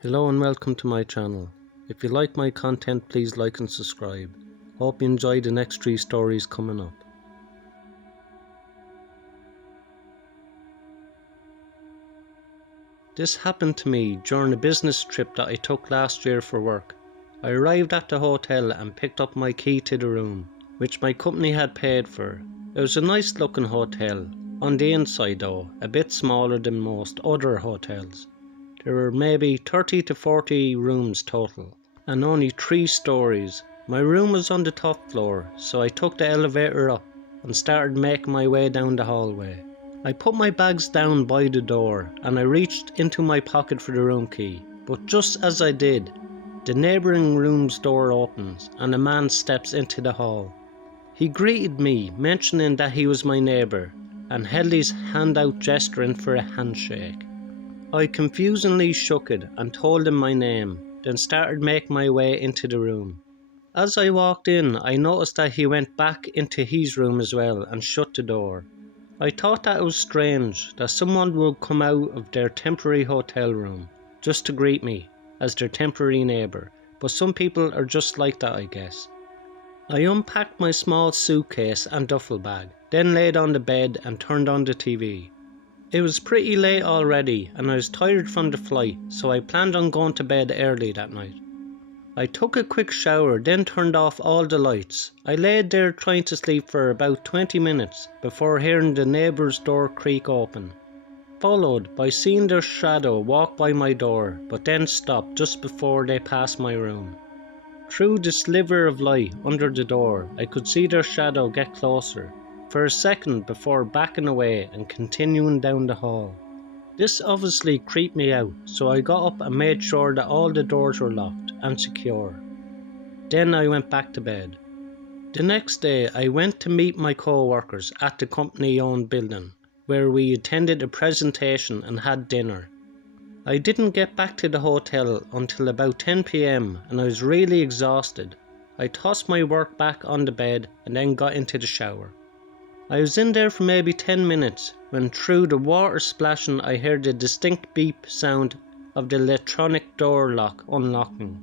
Hello and welcome to my channel. If you like my content, please like and subscribe. Hope you enjoy the next 3 stories coming up. This happened to me during a business trip that I took last year for work. I arrived at the hotel and picked up my key to the room, which my company had paid for. It was a nice looking hotel, on the inside though, a bit smaller than most other hotels. There were maybe 30 to 40 rooms total, and only 3 stories. My room was on the top floor, so I took the elevator up and started making my way down the hallway. I put my bags down by the door and I reached into my pocket for the room key, but just as I did, the neighbouring room's door opens and a man steps into the hall. He greeted me, mentioning that he was my neighbour, and held his hand out gesturing for a handshake. I confusingly shook it and told him my name, then started making my way into the room. As I walked in, I noticed that he went back into his room as well and shut the door. I thought that it was strange that someone would come out of their temporary hotel room just to greet me as their temporary neighbour, but some people are just like that, I guess. I unpacked my small suitcase and duffel bag, then laid on the bed and turned on the TV. It was pretty late already and I was tired from the flight, so I planned on going to bed early that night. I took a quick shower, then turned off all the lights. I laid there trying to sleep for about 20 minutes before hearing the neighbour's door creak open, followed by seeing their shadow walk by my door but then stop just before they passed my room. Through the sliver of light under the door, I could see their shadow get closer for a second before backing away and continuing down the hall. This obviously creeped me out, so I got up and made sure that all the doors were locked and secure. Then I went back to bed. The next day I went to meet my co-workers at the company-owned building, where we attended a presentation and had dinner. I didn't get back to the hotel until about 10 PM and I was really exhausted. I tossed my work back on the bed and then got into the shower. I was in there for maybe 10 minutes when through the water splashing I heard the distinct beep sound of the electronic door lock unlocking.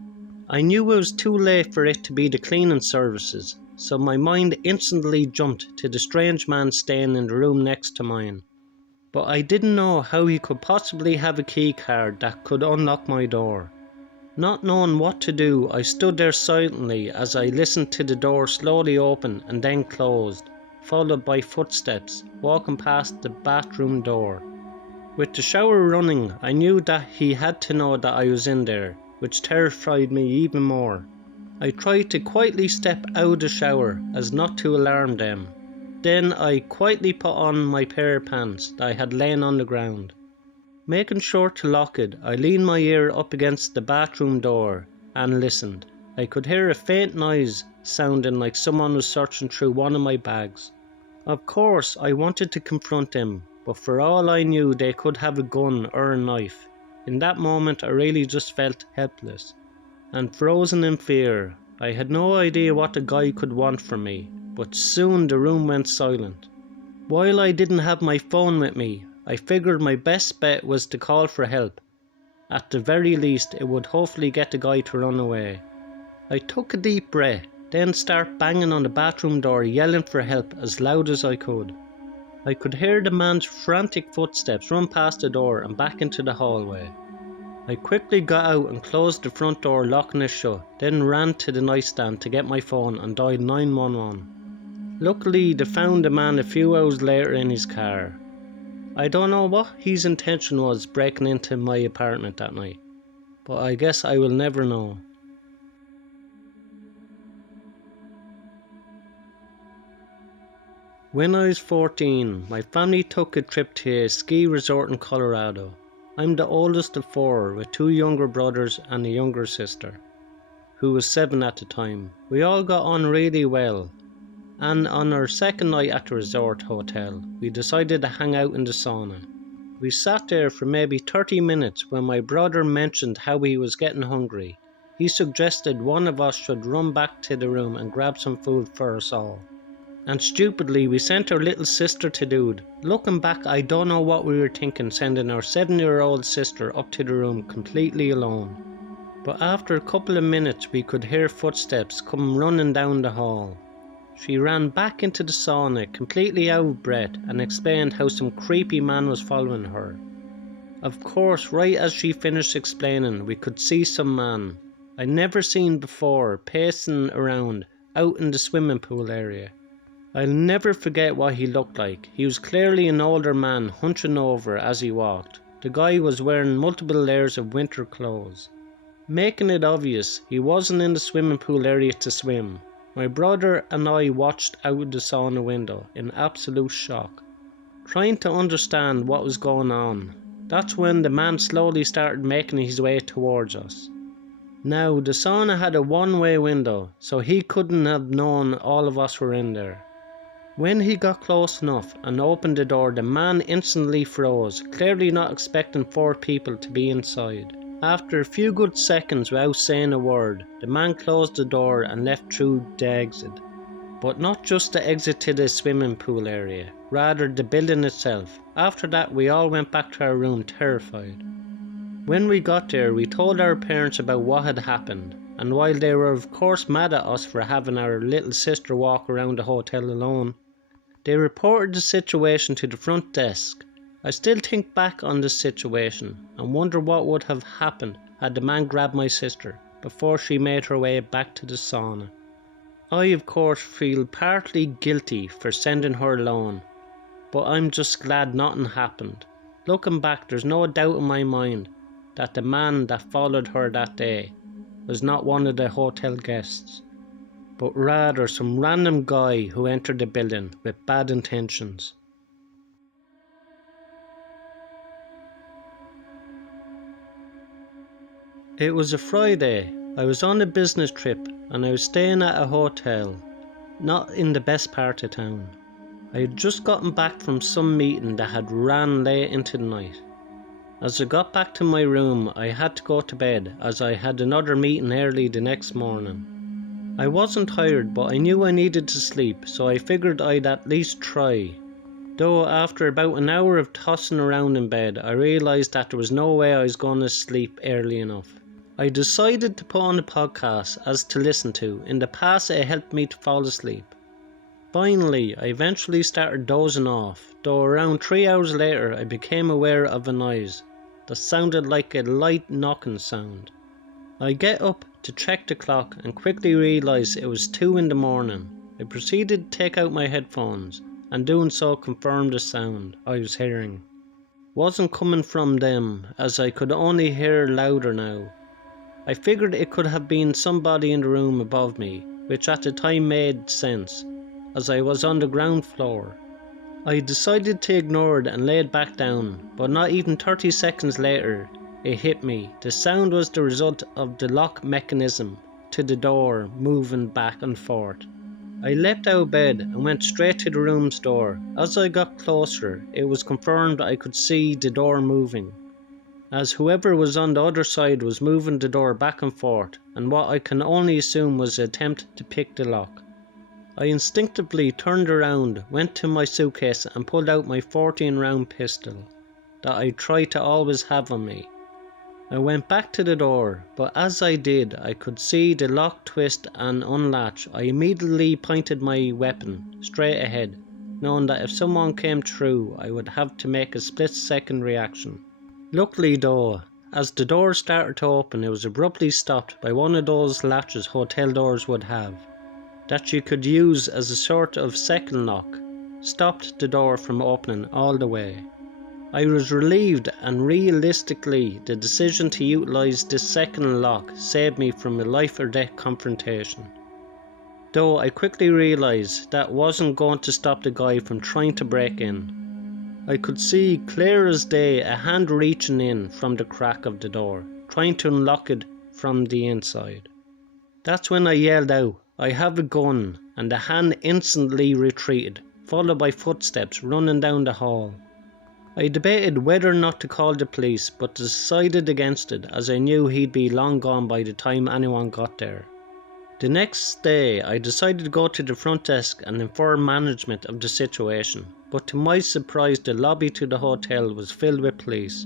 I knew it was too late for it to be the cleaning services, so my mind instantly jumped to the strange man staying in the room next to mine. But I didn't know how he could possibly have a key card that could unlock my door. Not knowing what to do, I stood there silently as I listened to the door slowly open and then closed, followed by footsteps walking past the bathroom door. With the shower running, I knew that he had to know that I was in there, which terrified me even more. I tried to quietly step out of the shower as not to alarm them. Then I quietly put on my pair of pants that I had lain on the ground. Making sure to lock it, I leaned my ear up against the bathroom door and listened. I could hear a faint noise sounding like someone was searching through one of my bags. Of course, I wanted to confront them, but for all I knew they could have a gun or a knife. In that moment I really just felt helpless and frozen in fear. I had no idea what the guy could want from me, but soon the room went silent. While I didn't have my phone with me, I figured my best bet was to call for help. At the very least, it would hopefully get the guy to run away. I took a deep breath, then started banging on the bathroom door, yelling for help as loud as I could. I could hear the man's frantic footsteps run past the door and back into the hallway. I quickly got out and closed the front door, locking it shut, then ran to the nightstand to get my phone and dialed 911. Luckily, they found the man a few hours later in his car. I don't know what his intention was breaking into my apartment that night, but I guess I will never know. When I was 14, my family took a trip to a ski resort in Colorado. I'm the oldest of 4, with 2 younger brothers and a younger sister, who was 7 at the time. We all got on really well, and on our second night at the resort hotel, we decided to hang out in the sauna. We sat there for maybe 30 minutes when my brother mentioned how he was getting hungry. He suggested one of us should run back to the room and grab some food for us all. And stupidly we sent our little sister to dude. Looking back, I don't know what we were thinking sending our 7-year-old sister up to the room completely alone. But after a couple of minutes we could hear footsteps come running down the hall. She ran back into the sauna completely out of breath and explained how some creepy man was following her. Of course, right as she finished explaining, we could see some man I'd never seen before pacing around out in the swimming pool area. I'll never forget what he looked like. He was clearly an older man hunching over as he walked. The guy was wearing multiple layers of winter clothes, making it obvious he wasn't in the swimming pool area to swim. My brother and I watched out the sauna window in absolute shock, trying to understand what was going on. That's when the man slowly started making his way towards us. Now, the sauna had a one-way window, so he couldn't have known all of us were in there. When he got close enough and opened the door, the man instantly froze, clearly not expecting 4 people to be inside. After a few good seconds without saying a word, the man closed the door and left through the exit. But not just the exit to the swimming pool area, rather the building itself. After that we all went back to our room terrified. When we got there we told our parents about what had happened, and while they were of course mad at us for having our little sister walk around the hotel alone, they reported the situation to the front desk. I still think back on this situation and wonder what would have happened had the man grabbed my sister before she made her way back to the sauna. I of course feel partly guilty for sending her alone, but I'm just glad nothing happened. Looking back, there's no doubt in my mind that the man that followed her that day was not one of the hotel guests, but rather some random guy who entered the building with bad intentions. It was a Friday. I was on a business trip and I was staying at a hotel, not in the best part of town. I had just gotten back from some meeting that had ran late into the night. As I got back to my room, I had to go to bed as I had another meeting early the next morning. I wasn't tired, but I knew I needed to sleep, so I figured I'd at least try. Though after about an hour of tossing around in bed, I realised that there was no way I was going to sleep early enough. I decided to put on a podcast as to listen to. In the past it helped me to fall asleep. Finally, I eventually started dozing off, though around 3 hours later I became aware of a noise that sounded like a light knocking sound. I get up to check the clock and quickly realised it was 2 in the morning. I proceeded to take out my headphones and doing so confirmed the sound I was hearing wasn't coming from them, as I could only hear louder now. I figured it could have been somebody in the room above me, which at the time made sense, as I was on the ground floor. I decided to ignore it and laid back down, but not even 30 seconds later, it hit me. The sound was the result of the lock mechanism to the door moving back and forth. I leapt out of bed and went straight to the room's door. As I got closer, it was confirmed I could see the door moving, as whoever was on the other side was moving the door back and forth, and what I can only assume was an attempt to pick the lock. I instinctively turned around, went to my suitcase and pulled out my 14-round pistol that I try to always have on me. I went back to the door, but as I did, I could see the lock twist and unlatch. I immediately pointed my weapon straight ahead, knowing that if someone came through, I would have to make a split-second reaction. Luckily though, as the door started to open, it was abruptly stopped by one of those latches hotel doors would have, that you could use as a sort of second lock, stopped the door from opening all the way. I was relieved, and realistically the decision to utilise this second lock saved me from a life or death confrontation. Though I quickly realised that wasn't going to stop the guy from trying to break in. I could see clear as day a hand reaching in from the crack of the door, trying to unlock it from the inside. That's when I yelled out, "I have a gun," and the hand instantly retreated, followed by footsteps running down the hall. I debated whether or not to call the police, but decided against it as I knew he'd be long gone by the time anyone got there. The next day I decided to go to the front desk and inform management of the situation, but to my surprise the lobby to the hotel was filled with police.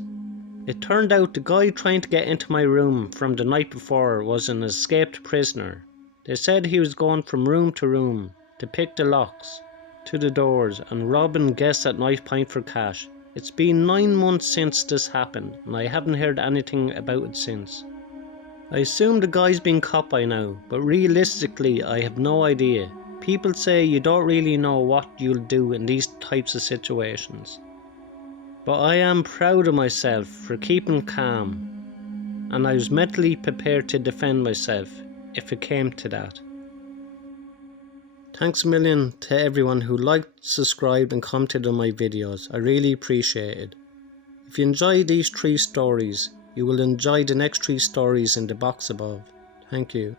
It turned out the guy trying to get into my room from the night before was an escaped prisoner. They said he was going from room to room to pick the locks to the doors and robbing guests at knife point for cash. It's been 9 months since this happened and I haven't heard anything about it since. I assume the guy's been caught by now, but realistically I have no idea. People say you don't really know what you'll do in these types of situations. But I am proud of myself for keeping calm, and I was mentally prepared to defend myself if it came to that. Thanks a million to everyone who liked, subscribed and commented on my videos. I really appreciate it. If you enjoy these 3 stories, you will enjoy the next 3 stories in the box above. Thank you.